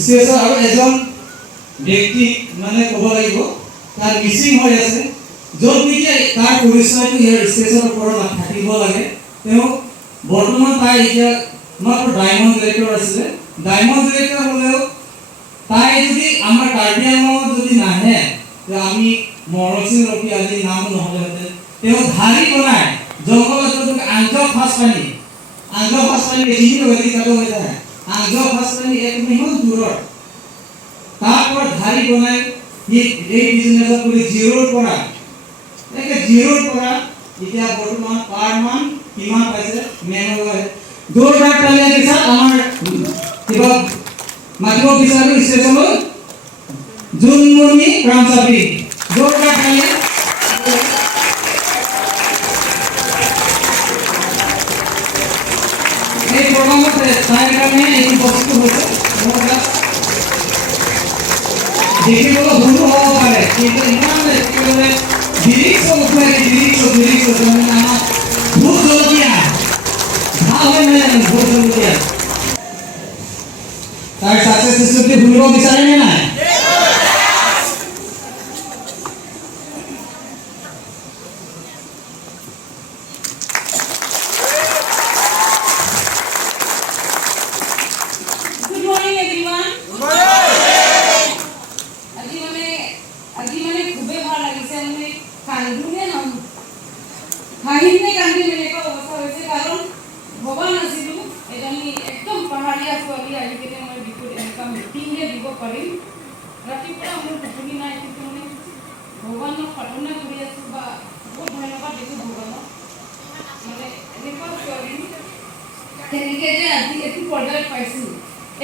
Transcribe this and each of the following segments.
স্টেজত আৰু এজন ব্যক্তি মানে ক'ব লাগিব তাৰ মিচিং হৈ আছে য'ত নেকি তাৰ পৰিচয়টো ইয়াৰ ষ্টেজৰ ওপৰত থাকিব লাগে। তেওঁ বৰ্তমান তাই এতিয়া মাত্ৰ ডায়মণ্ড ডিৰেক্টৰ আছিলে। ডায়মণ্ড ডিৰেক্টৰ হ'লেও তাই যদি আমাৰ কাৰ্বি আংলঙত যদি নাহে আমি মৰচিং ৰখি আজি নাম নহ'লেহেঁতেন। তেওঁ ধাৰি বনাই জংঘলত আঞ্জ ফাঁচ পানী এইখিনি অধিকাৰো হৈ যায়। আঞ্জ ফাঁচ পানী এক ইমান দূৰৰ তাৰ পৰা ধাৰি বনাই সি এই বিজনেছত কৰি জিৰ'ৰ পৰা এতিয়া বৰ্তমান পাৰ মান কিমান পাইছে মেনুৱাল দৌৰদাৰ তালিয়া দিছা আমাৰ কিবা মাতিব বিচাৰো ষ্টেজলৈ জুনমণি ৰামচাপি দৌৰদাৰ তালিয়া এই প্ৰগ্ৰামত তাইৰ কাৰণে এই বস্তু হৈছে দেখিবলৈ ভুলো হ'ব পাৰে কিন্তু ইমান একেবাৰে লিৰিক্স আমাৰ ভোট জলকীয়া ভাল হয় নাই ভোট জলকীয়া তাৰ চাকচেছ ষ্টৰী শুনিব বিচাৰে নে নাই?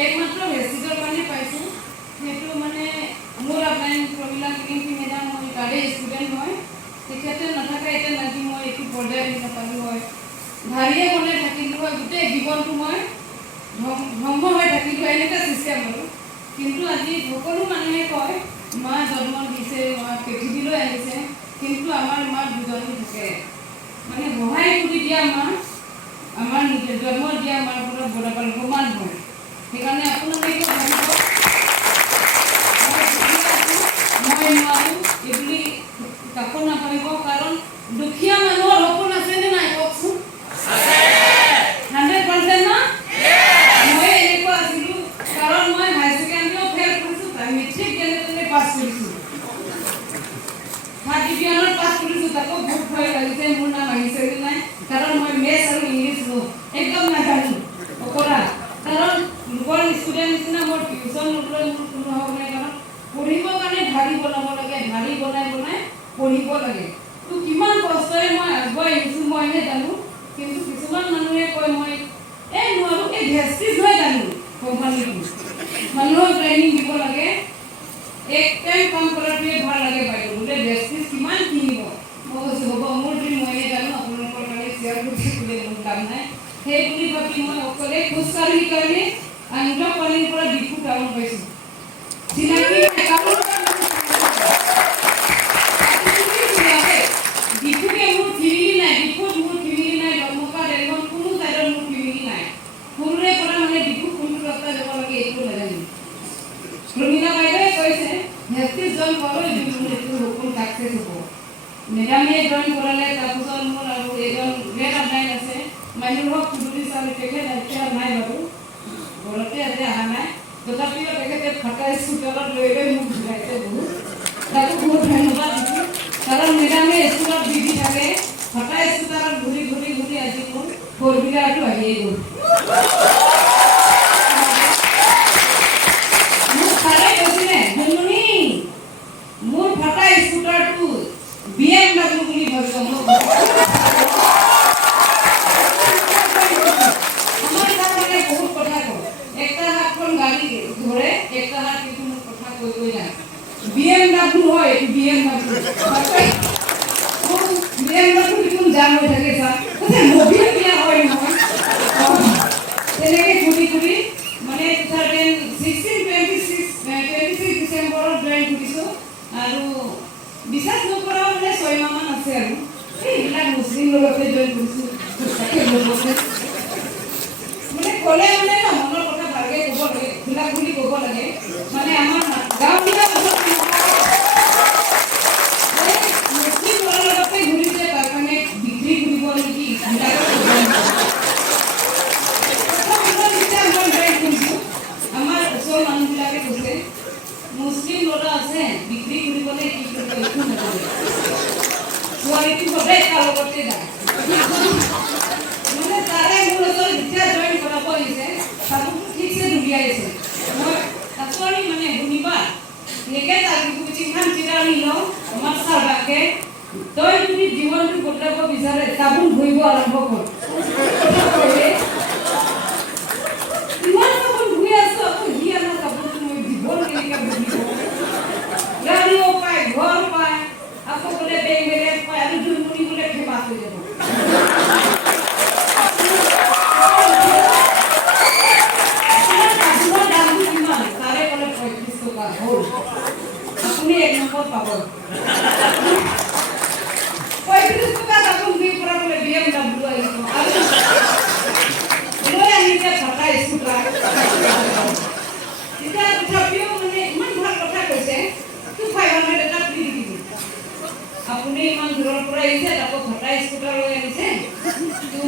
একমাত্ৰ মেছেজৰ কাৰণে পাইছোঁ সেইটো মানে মোৰ অনলাইন প্ৰমিলা কিনি মেডাম মই তাৰে ষ্টুডেণ্ট হয় তেখেতে নাথাকে এতিয়া নাকি মই এইটো পৰ্যায় নাপালোঁ হয় ধাৰিয়ে বনাই থাকিলোঁ হয় গোটেই জীৱনটো মই ধ্বংস হৈ থাকিলোঁ এনেকুৱা চিষ্টেম আৰু কিন্তু আজি সকলো মানুহে কয় মা জন্ম দিছে মা পৃথিৱীলৈ আহিছে কিন্তু আমাৰ মা দুজনী থাকে মানে সহায় কৰি দিয়া মা আমাৰ নিজে জন্ম দিয়া মাৰ পৰা বৰাবৰ সমান হয় সেইকাৰণে আপোনালোকে ভাবিব মই নোৱাৰোঁ এইবুলি কাকো নাভাবিব কাৰণ দুখীয়া মানুহৰ সপোন আছেনে নাই কওকচোন 100% না মই এনেকুৱা আছিলোঁ কাৰণ মই হাই ছেকেণ্ডাৰীও ফেইল কৰিছোঁ মেট্ৰিক যেনে পাছ কৰিছোঁ থাৰ্ড ডিভিজনত পাছ কৰিছোঁ তাকো বহুত ভয় লাগিছে মোৰ নাম আহিছে নাই কাৰণ মই মেথছ আৰু ইংলিছ একদম নাজানো অকৰা কাৰণ লোকৰ ষ্টুডেণ্ট নিচিনা মোৰ টিউশ্যন নগ'লে মোৰ কোনো হ'ব নাই কাৰণ পঢ়িবৰ কাৰণে ধাৰি বনাব লাগে ধাৰি বনাই পঢ়িব লাগে তো কিমান কষ্টৰে মই আগুৱাই আহিছোঁ মইহে জানো কিন্তু কিছুমান মানুহে কয় মই এই নোৱাৰোঁ এই ভেষ্টিজ হৈ জানো কোম্পানীটো মানুহক ট্ৰেইনিং দিব লাগে এক টাইম কাম কৰাটোৱে ভাল লাগে বাইদেউ বোলে ভেষ্টিজ কিমান কিনিব মই কৈছোঁ হ'ব মোৰ ড্ৰিম মইহে জানো আপোনালোকৰ কাৰণে শ্বেয়াৰ কৰি থাকিলে মোৰ কাম নাই সেই বুলি ভাবি মই অকলে খোজকাঢ়ি কাৰণে আঞ্জপানীৰ পৰা ডিপু টাউন পাইছোঁ চিনাকি ডিপুকে মোৰ ফিৰিলি নাই ডিপুত মোৰ ফিৰিলি নাই জন্মকা ডেৰখন কোনো চাইডত মোৰ ফিৰিলি নাই সৰুৰে পৰা মানে ডিপু কোনটো ৰাস্তা যাব লাগে এইটো নাজানো প্ৰমিলা বাইদেৱে কৈছে ভেষ্টিজ জইন কৰোঁ এইটো সপোন চাকচেছ হ'ব মেডামে জইন কৰালে তাৰপিছত মোৰ আৰু এজন গ্ৰেড আপলাইন আছে মানুহক সুধুলি চালি তেখেত এতিয়া নাই বাৰু ঘৰতে আজি অহা নাই তথাপিও তেখেতে ফটা স্কুটাৰত লৈ মোক ঘূৰাইছে বহুত তাকো বহুত ধন্যবাদ দিছোঁ কাৰণ মেডামে স্কুলত বিজি থাকে ফটা স্কুটাৰত ঘূৰি আজি মোৰ ফ'ৰ হুইলাৰটো আহিয়ে গ'ল মোক চালে কৈছিলে জন্মনি মোৰ ফটা স্কুটাৰটো BMW বুলি ভাবিব মোক বহুত কথা কয় একটা হাতখন গাড়ী ধৰে একটা হাত কিন্তু মোক কথা কৈ যায় BMW হয় BMW কিন্তু জাম হৈ থাকে ছাৰ মবিল দিয়া হয় নহয় তেনেকৈ ঘূৰি মানে 26 ডিচেম্বৰত জইন কৰিছোঁ আৰু বিশ্বাস নকৰাও মানে 6 মাহমান আছে আৰু এইবিলাক মুছলিম লগতে জইন কৰিছোঁ মানে ক'লে মানে মনৰ কথা ভালকৈ ক'ব লাগে খোলা খুলি ক'ব লাগে লাগে মানে আমাৰ গাঁৱলীয়া মুছলিম ল'ৰাৰ লগতে ঘূৰিছে তাৰ কাৰণে বিক্ৰী কৰিব নেকি আমাৰ ওচৰৰ মানুহবিলাকে কৈছে মুছলিম ল'ৰা আছে বিক্ৰী কৰিবলৈ কি কৰিব একো নাজানে ছোৱালীটো সদায় তাৰ লগতে যায় মানে তাৰে মোৰ ওচৰত যেতিয়া জইন কৰাব আহিছে তাকোতো ঠিকছে ধুলিয়াইছে মই ছোৱালী মানে শুনিবা এনেকে তাৰ কিছুমান চিৰাণী লওঁ আমাৰ চাৰবাকে তই যদি জীৱনটো বদলাব বিচাৰে চাবোন ধুইব আৰম্ভ কৰ ইমান চাবোন ধুই আছো আকৌ সি আমাৰ চাবোনটো মই জীৱন কেনেকৈ বুজিব গাড়ীও পায় ঘৰ পায় আকৌ বোলে বেগ বেলেগ পায় আৰু জুনমুনি বোলে ফেমাছ হৈ যাব আপুনি 1 নম্বৰ পাব 35 টকা আপুনি দুই পৰা বোলে BMW আহিব আৰু লৈ আনিছে ভাটা স্কুটাৰ এতিয়া তথাপিও মানে ইমান ভাল কথা কৈছে 500 এটা ফ্ৰী দিব আপুনি ইমান দূৰৰ পৰা আহিছে আকৌ ভাটা স্কুটাৰ লৈ আনিছে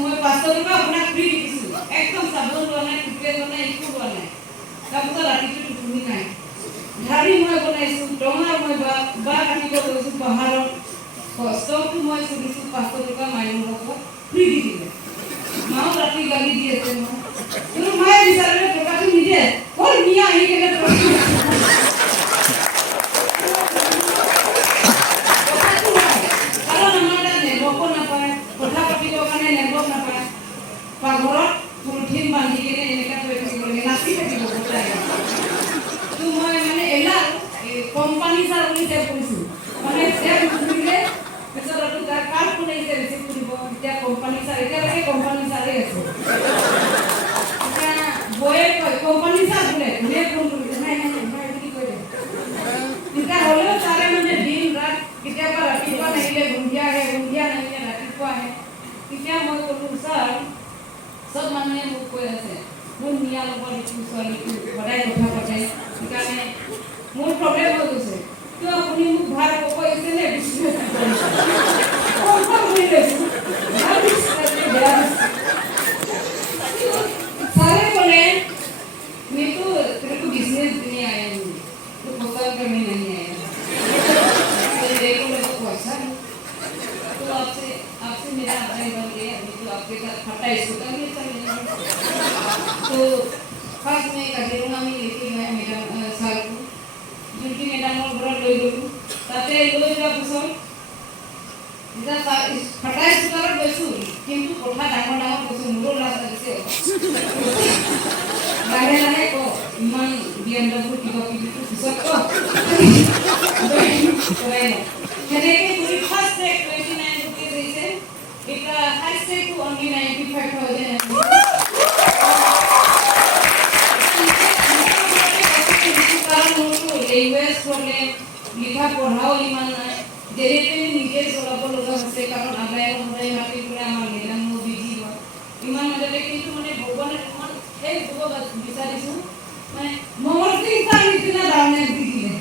মই 500 টকা আপোনাক ফ্ৰী দিছো একদম চাবোন লোৱা নাই টুপে লোৱা নাই একো লোৱা নাই তাৰপিছত ৰাতিটো টোপনি নাই ধাৰি মই বনাইছো টঙা মই বা কাটিব গৈছো পাহাৰত কষ্টটো মই কৰিছো 500 টকা মাইনৰ লগত ফ্ৰী দি দিলে মাও ৰাতি গালি দি আছে মই তোৰ মায়ে বিচাৰিলে টকাটো নিদিয়ে ক'ৰ মিয়া আহি কেনে কাৰণ আমাৰ নেটৱৰ্কো নাপায় কথা পাতিবৰ কাৰণে নেটৱৰ্ক নাপায় পাকঘৰত পলিথিন বান্ধি কেনে এনেকৈ থৈ থাকিব লাগে নাচি থাকিব গোটাই মই মানে এলা কোম্পানী চাৰ বুলি তেওঁ কৈছোঁ মানে তেওঁ বুজিলে পিছত আৰু তাৰ কাৰ্ড কোনাইছে ৰিচিভ কৰিব এতিয়া কোম্পানী চাৰ এতিয়ালৈকে কোম্পানী চাৰেই আছে এতিয়া বয়ে কয় কোম্পানী চাৰ বোলে কোনে ফোন কৰিছে নাই বুলি কৈ দে তেতিয়া হ'লেও চাৰে মানে দিন ৰাত কেতিয়াবা ৰাতিপুৱা নাহিলে সন্ধিয়া আহে সন্ধিয়া নাহিলে ৰাতিপুৱা আহে তেতিয়া মই ক'লোঁ ছাৰ চব মানুহে মোক কৈ আছে মোৰ মিয়াৰ লগত এইটো ছোৱালীটো সদায় কথা পাতে সেইকাৰণে মোৰ প্ৰব্লেম হৈ গৈছে কিয় আপুনি মোক ভাল ক'ব আহিছেনে सारे बोले मैं तो तेरे को बिजनेस देने आया हूँ तो पसंद करने नहीं आया देखो मेरे को अच्छा तो आपसे मेरा आधार बन गया तो आपके साथ खट्टा स्कूटर भी अच्छा तो फर्स्ट में कचेरुआ में लेके गया मैडम सर को जिनकी मैडम और बड़ा लोई लोग ताते लोई का पुसो इधर खट्टा स्कूटर बसु किंतु कोठा डांगो डांगो बसु मुरो लास से लाहे लाहे को इमान BMW किबा किबि तो पुसो को करे हेने के पूरी फर्स्ट ट्रैक 29 रुपीस दिसे এটা high stake to only 95000 language problem লিখা পঢ়াও ইমান নাই যেনেতে নিজে চলাব লগা হৈছে কাৰণ আদায় সদায় মাতি পুৰা আমাৰ মেডাম বিজি হয় ইমান মাজতে কিন্তু মানে ভগৱানে ইমান সেই যুৱ বিচাৰিছোঁ মানে মঙল সিং ছাৰ নিচিনা ধাৰণা দি দিলে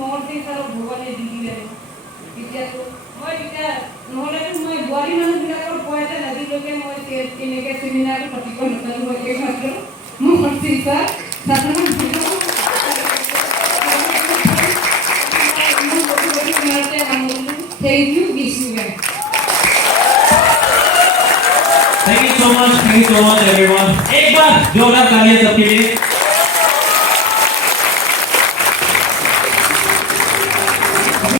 মঙল সিং ছাৰক ভগৱানে দি দিলে এতিয়াতো মই এতিয়া নহ'লেতো মই বোৱাৰী মানুহবিলাকৰ পইচা নদীলৈকে মই কেনেকৈ চেমিনাৰ পাতিব নাজানো মই এইমাত্ৰ Mangal Singh sir Thank you, wish you well. Thank you so much, everyone. एक बार जोरदार तालियां सबके लिए.